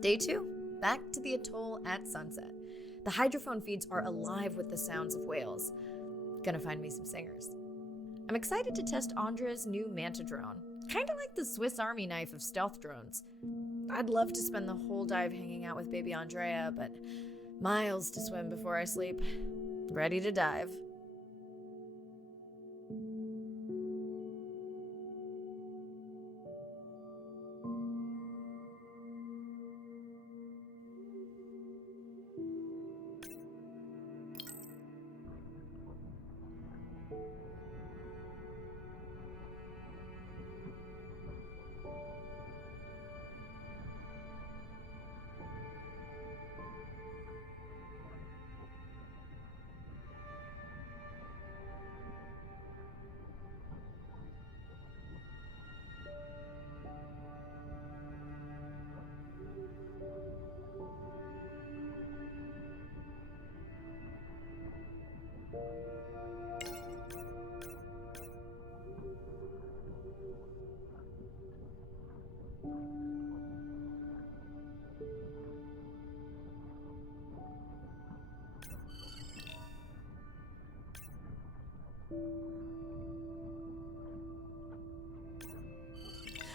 Day 2, back to the atoll at sunset. The hydrophone feeds are alive with the sounds of whales. Gonna find me some singers. I'm excited to test Andrea's new Manta drone. Kinda like the Swiss Army knife of stealth drones. I'd love to spend the whole dive hanging out with baby Andrea, but miles to swim before I sleep. Ready to dive.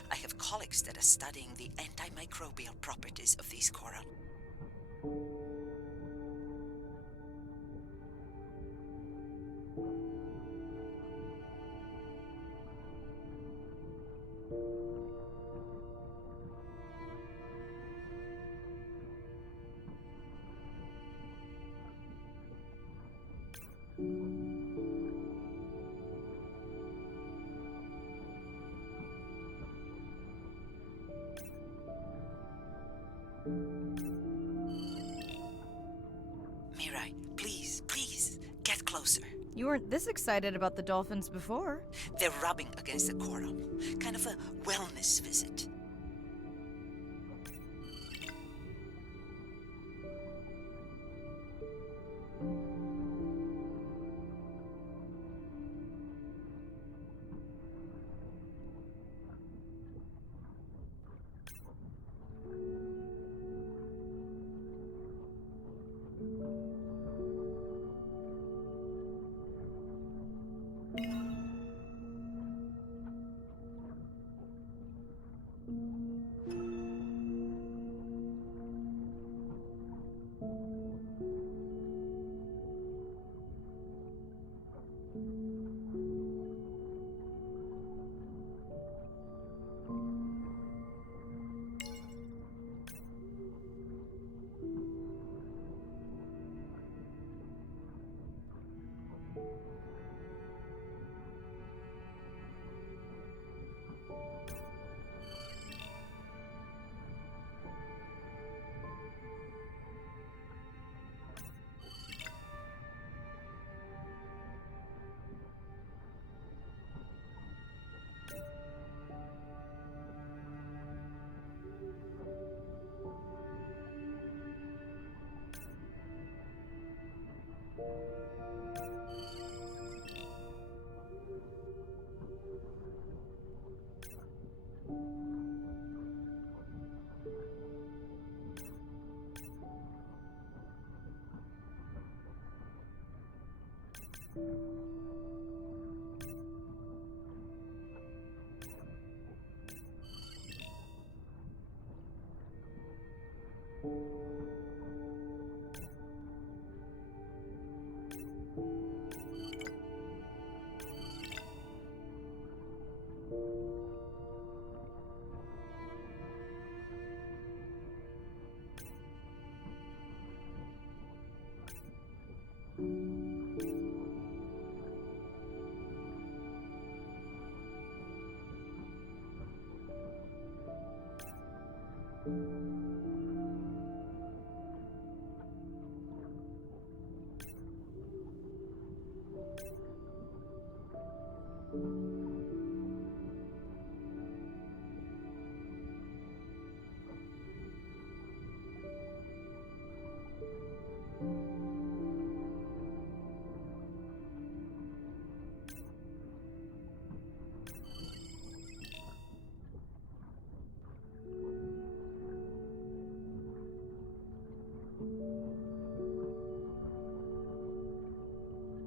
I have colleagues that are studying the antimicrobial properties of these coral. Mirai, please, get closer. You weren't this excited about the dolphins before. They're rubbing against the coral. Kind of a wellness visit.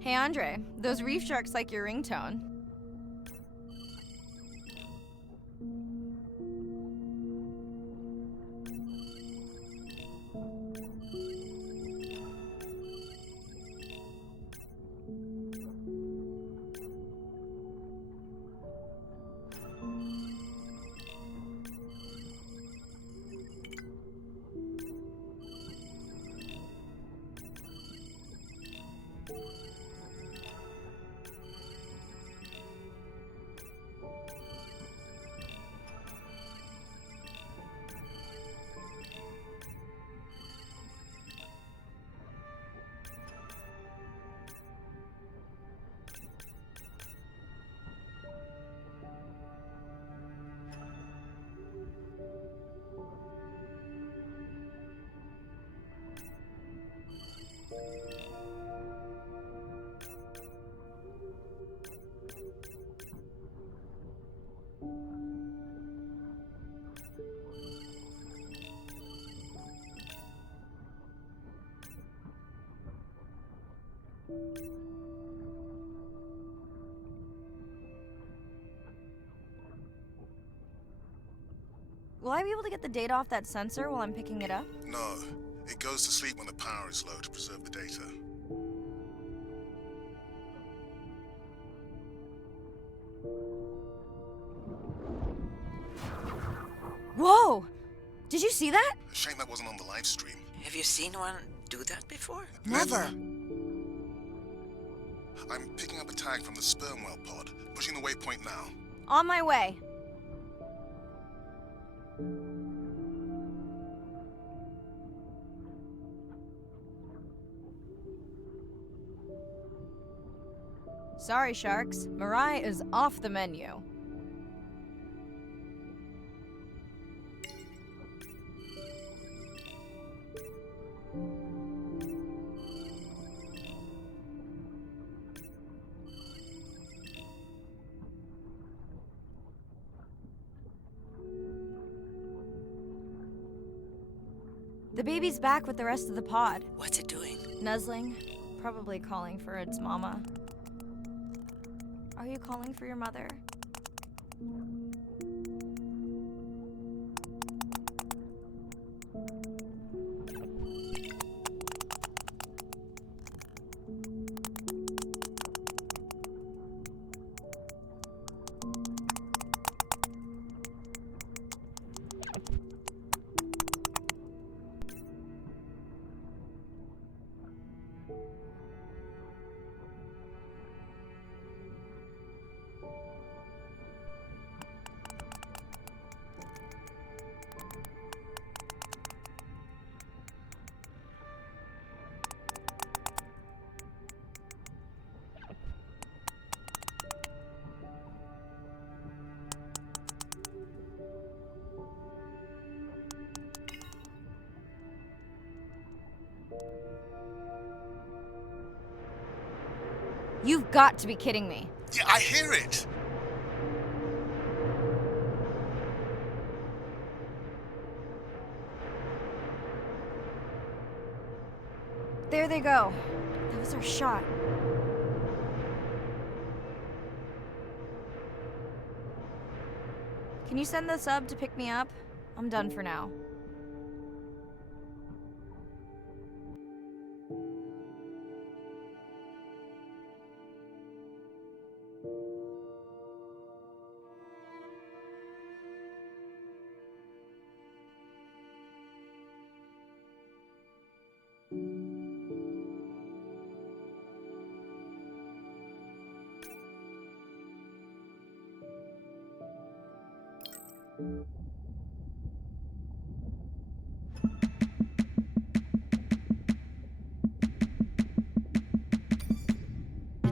Hey Andre, those reef sharks like your ringtone. Will I be able to get the data off that sensor while I'm picking it up? No. It goes to sleep when the power is low to preserve the data. Whoa! Did you see that? Shame that wasn't on the live stream. Have you seen one do that before? Never. I'm picking up a tag from the sperm whale pod. Pushing the waypoint now. On my way. Sorry, sharks. Mirai is off the menu. The baby's back with the rest of the pod. What's it doing? Nuzzling, probably calling for its mama. Are you calling for your mother? You've got to be kidding me. Yeah, I hear it! There they go. That was our shot. Can you send the sub to pick me up? I'm done for now.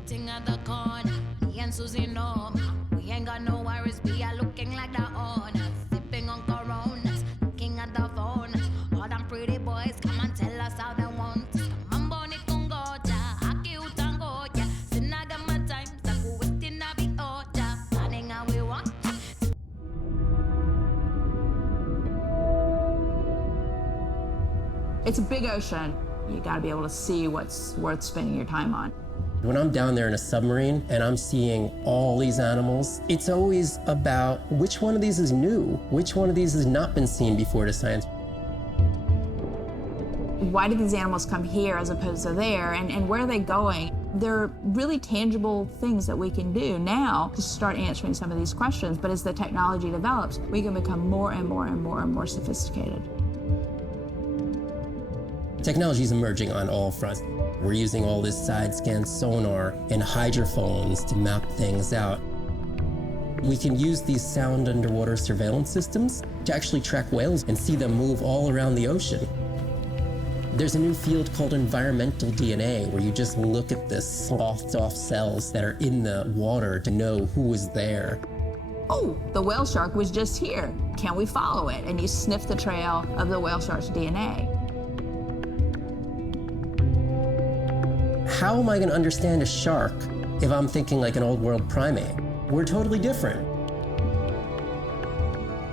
Sitting at the corner, me and Susie know we ain't got no worries. We are looking like the owners, sipping on Coronas, looking at the phone. All them pretty boys come and tell us how they want. Mambo ni kungoja, aki utangoja. Sinaga my time, saku waiting na be oja. Planning how we want. It's a big ocean. You gotta be able to see what's worth spending your time on. When I'm down there in a submarine and I'm seeing all these animals, it's always about which one of these is new, which one of these has not been seen before to science. Why did these animals come here as opposed to there, and where are they going? There are really tangible things that we can do now to start answering some of these questions, but as the technology develops, we can become more and more and more and more sophisticated. Technology is emerging on all fronts. We're using all this side-scan sonar and hydrophones to map things out. We can use these sound underwater surveillance systems to actually track whales and see them move all around the ocean. There's a new field called environmental DNA, where you just look at the sloughed off cells that are in the water to know who is there. Oh, the whale shark was just here. Can we follow it? And you sniff the trail of the whale shark's DNA. How am I going to understand a shark if I'm thinking like an old world primate? We're totally different.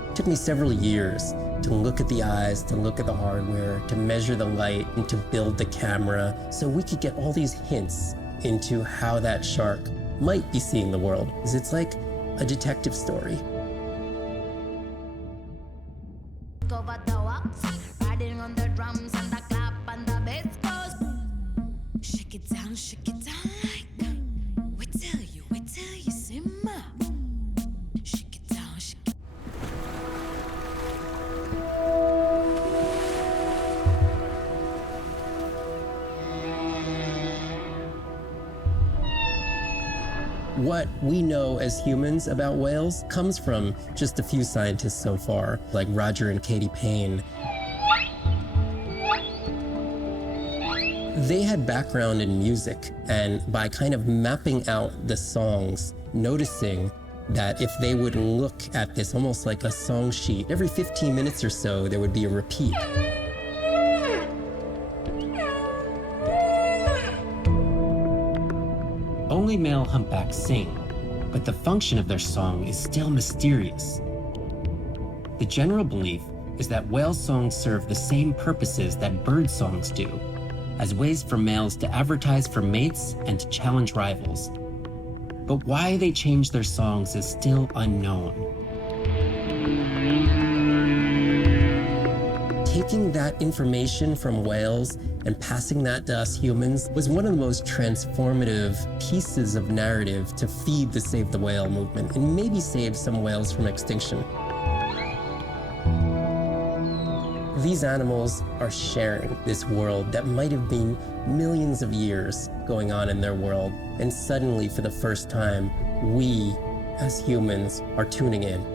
It took me several years to look at the eyes, to look at the hardware, to measure the light, and to build the camera so we could get all these hints into how that shark might be seeing the world. Because it's like a detective story. Cover the walks, riding on the drums and the clap and the bass goes. Shake it down like we tell you, simmer. Shake it down, shake it. What we know as humans about whales comes from just a few scientists so far, like Roger and Katie Payne. They had background in music, and by kind of mapping out the songs, noticing that if they would look at this almost like a song sheet, every 15 minutes or so, there would be a repeat. Only male humpbacks sing, but the function of their song is still mysterious. The general belief is that whale songs serve the same purposes that bird songs do, as ways for males to advertise for mates and to challenge rivals. But why they change their songs is still unknown. Taking that information from whales and passing that to us humans was one of the most transformative pieces of narrative to feed the Save the Whale movement and maybe save some whales from extinction. These animals are sharing this world that might have been millions of years going on in their world, and suddenly, for the first time, we, as humans, are tuning in.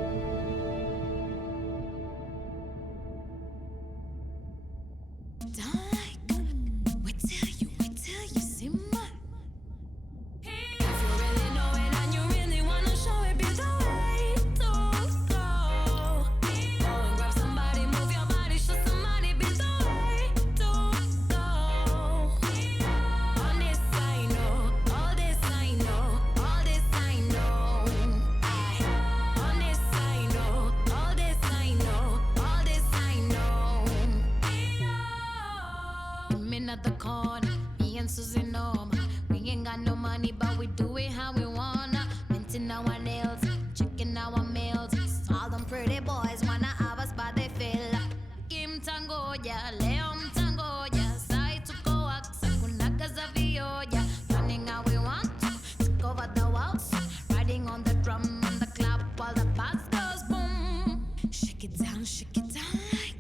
At the corner, me and Susie know we ain't got no money, but we do it how we wanna. Minting our nails, checking our mails. All them pretty boys wanna have us, but they feel Kim Tango, yeah, Leon Tango, yeah. Side to coax, Kunaga Zavio, yeah. Running how we want to cover the walls. Riding on the drum and the clap while the bass goes boom. Shake it down like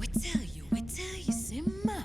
we tell you, simmer.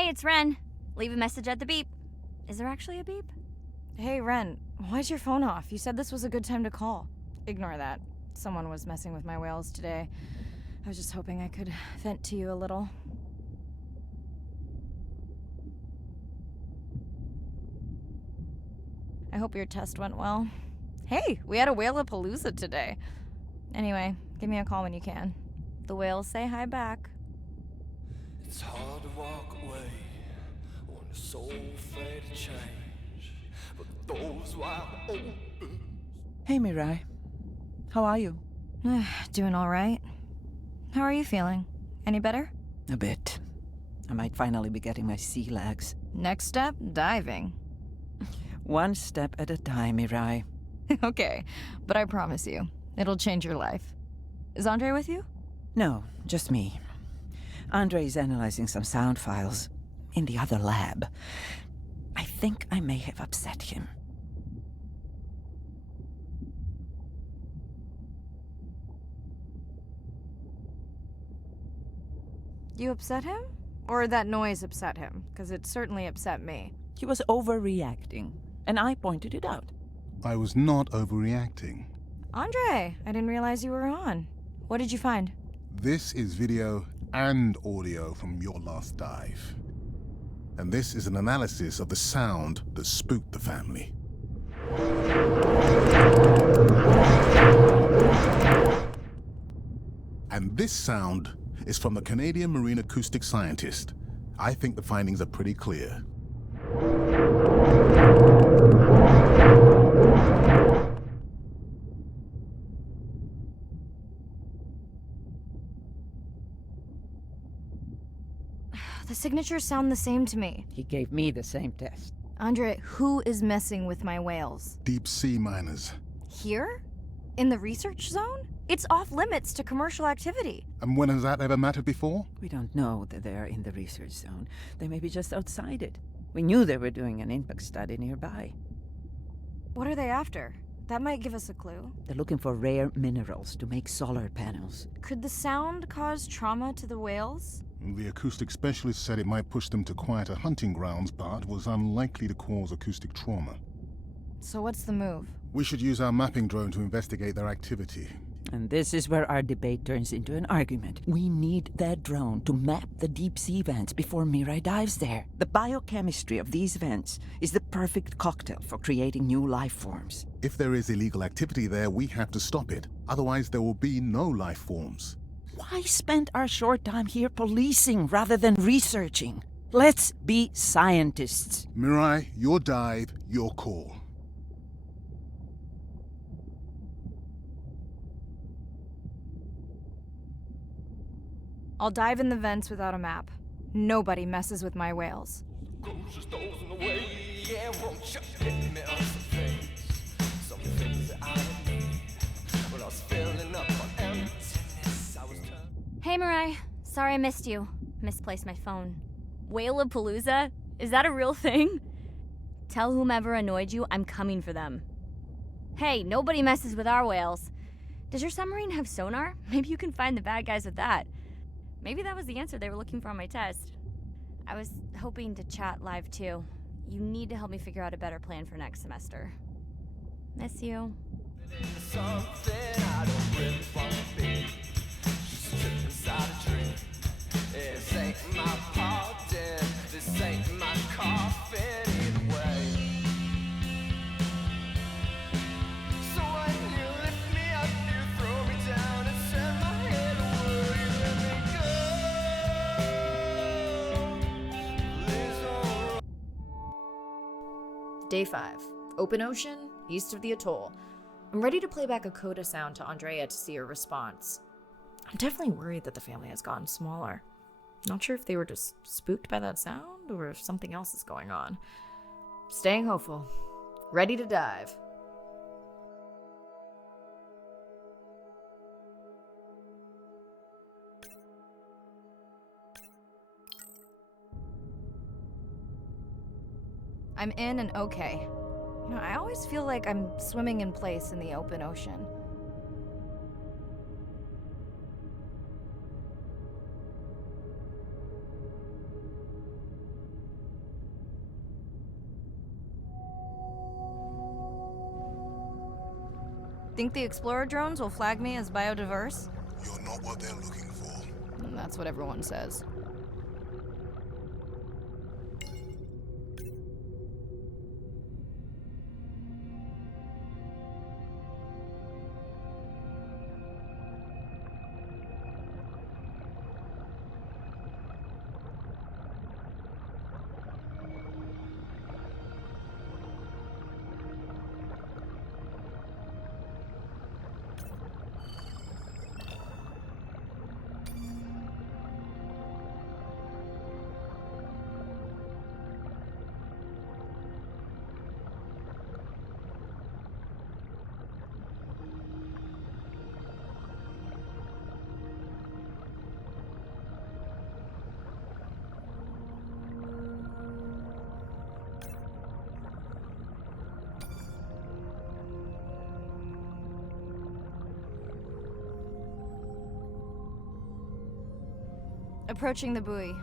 Hey, it's Ren. Leave a message at the beep. Is there actually a beep? Hey, Ren, why's your phone off? You said this was a good time to call. Ignore that. Someone was messing with my whales today. I was just hoping I could vent to you a little. I hope your test went well. Hey, we had a whale-a-palooza today. Anyway, give me a call when you can. The whales say hi back. It's hard to walk away when the soul afraid to change. But those wide open. Hey, Mirai. How are you? Doing all right. How are you feeling? Any better? A bit. I might finally be getting my sea legs. Next step, diving. One step at a time, Mirai. Okay, but I promise you, it'll change your life. Is Andre with you? No, just me. Andre is analyzing some sound files in the other lab. I think I may have upset him. You upset him? Or that noise upset him? Because it certainly upset me. He was overreacting, and I pointed it out. I was not overreacting. Andre, I didn't realize you were on. What did you find? This is video and audio from your last dive. And this is an analysis of the sound that spooked the family. And this sound is from the Canadian marine acoustic scientist. I think the findings are pretty clear. The signatures sound the same to me. He gave me the same test. Andre, who is messing with my whales? Deep sea miners. Here? In the research zone? It's off limits to commercial activity. And when has that ever mattered before? We don't know that they're in the research zone. They may be just outside it. We knew they were doing an impact study nearby. What are they after? That might give us a clue. They're looking for rare minerals to make solar panels. Could the sound cause trauma to the whales? The acoustic specialist said it might push them to quieter hunting grounds, but was unlikely to cause acoustic trauma. So what's the move? We should use our mapping drone to investigate their activity. And this is where our debate turns into an argument. We need that drone to map the deep sea vents before Mirai dives there. The biochemistry of these vents is the perfect cocktail for creating new life forms. If there is illegal activity there, we have to stop it. Otherwise, there will be no life forms. Why spend our short time here policing rather than researching? Let's be scientists. Mirai, your dive, your call. I'll dive in the vents without a map. Nobody messes with my whales. Grocery stores in the way, yeah, won't you hit me on some things that I don't need. When I was filling up on emptiness, I was Hey, Mirai. Sorry I missed you. Misplaced my phone. Whale-a-palooza? Is that a real thing? Tell whomever annoyed you I'm coming for them. Hey, nobody messes with our whales. Does your submarine have sonar? Maybe you can find the bad guys with that. Maybe that was the answer they were looking for on my test. I was hoping to chat live too. You need to help me figure out a better plan for next semester. Miss you. something I don't really want to be. Just tripped inside a dream. This ain't my pardon. This ain't my coffin either way. So when you lift me up, you throw me down and send my head away. You let me go. Please don't. Day 5. Open ocean, east of the atoll. I'm ready to play back a coda sound to Andrea to see her response. I'm definitely worried that the family has gotten smaller. Not sure if they were just spooked by that sound or if something else is going on. Staying hopeful. Ready to dive. I'm in and okay. You know, I always feel like I'm swimming in place in the open ocean. Think the Explorer drones will flag me as biodiverse? You're not what they're looking for. That's what everyone says. Approaching the buoy.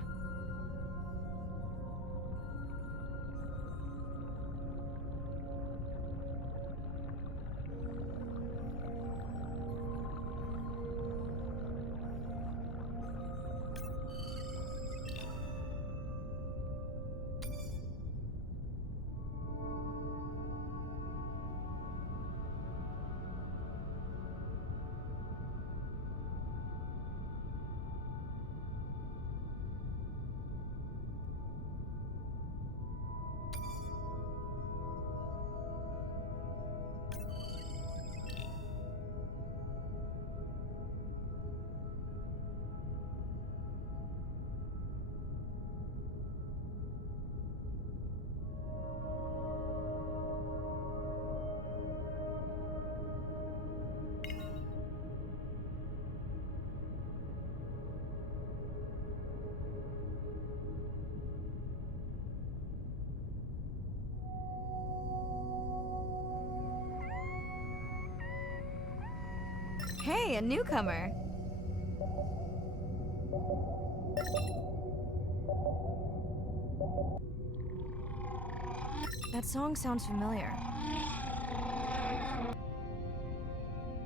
Hey, a newcomer. That song sounds familiar.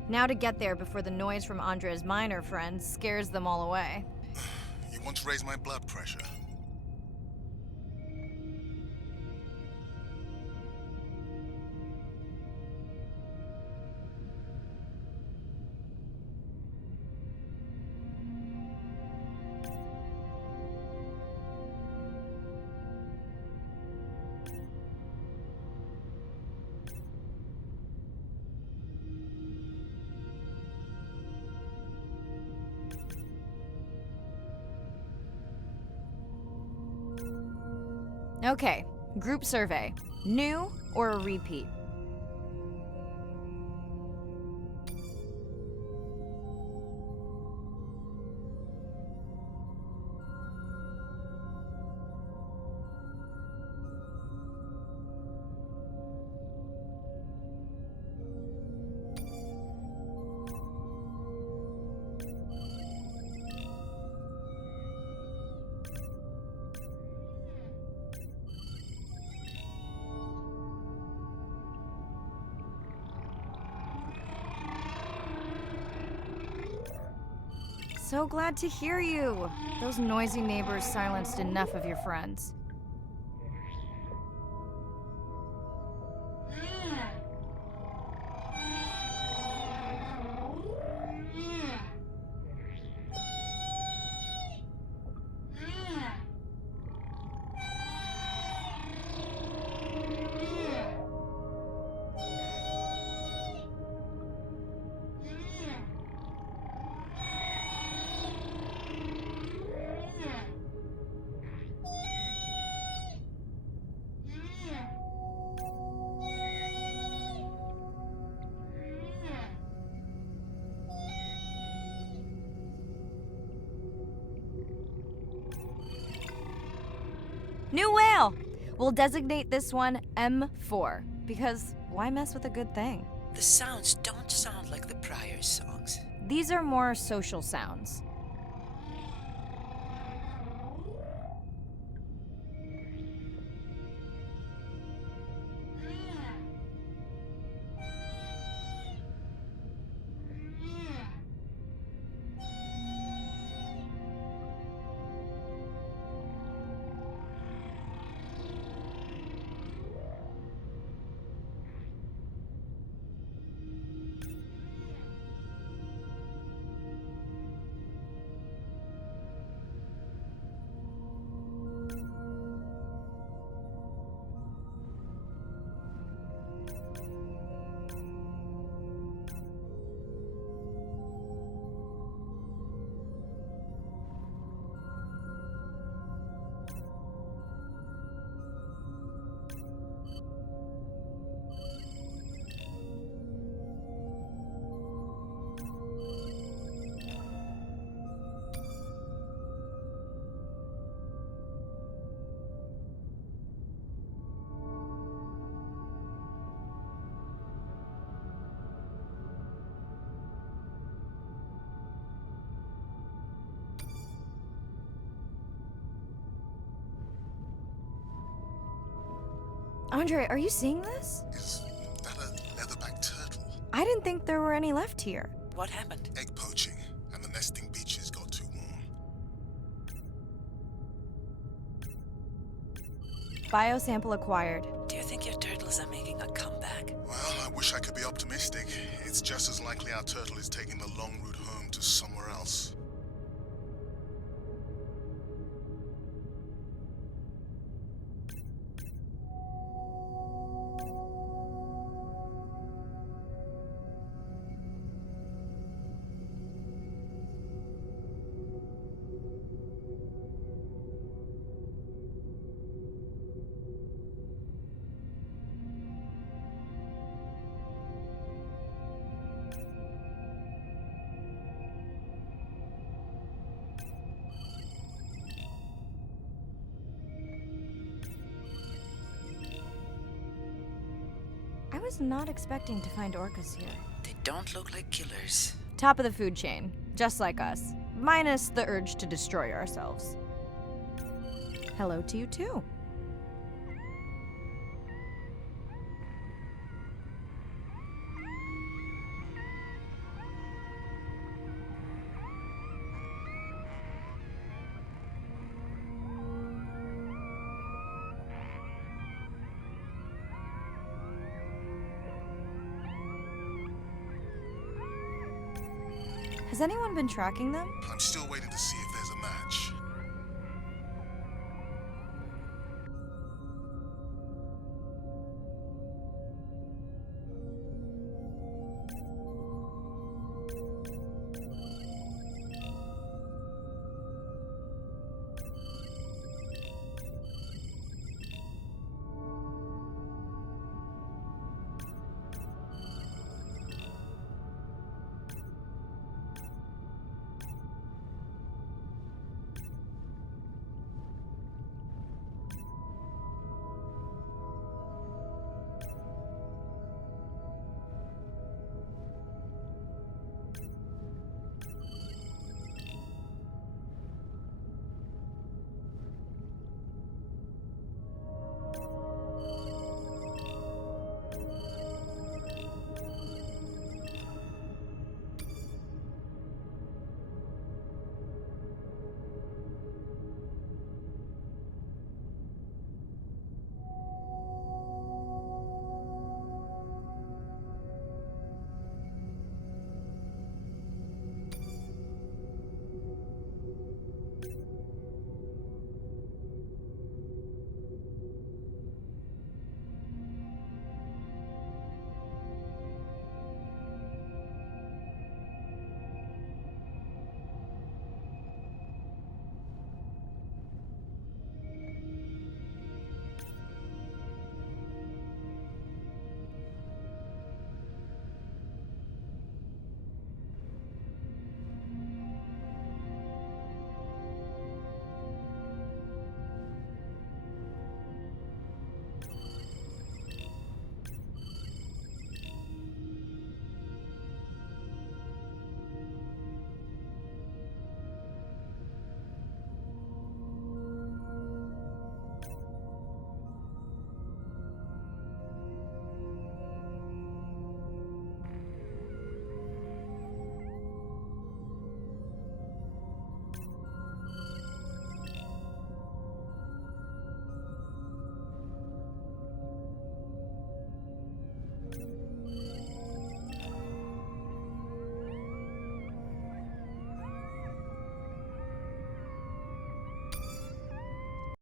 Now to get there before the noise from Andre's miner friends scares them all away. You want to raise my blood pressure? Okay, group survey. New or a repeat? So glad to hear you. Those noisy neighbors silenced enough of your friends. New whale! We'll designate this one M4, because why mess with a good thing? The sounds don't sound like the prior songs. These are more social sounds. Andre, are you seeing this? Is that a leatherback turtle? I didn't think there were any left here. What happened? Egg poaching, and the nesting beaches got too warm. Biosample acquired. Do you think your turtles are making a comeback? Well, I wish I could be optimistic. It's just as likely our turtle is taking the long route home to somewhere else. I was not expecting to find orcas here. They don't look like killers. Top of the food chain, just like us. Minus the urge to destroy ourselves. Hello to you too. Has anyone been tracking them? I'm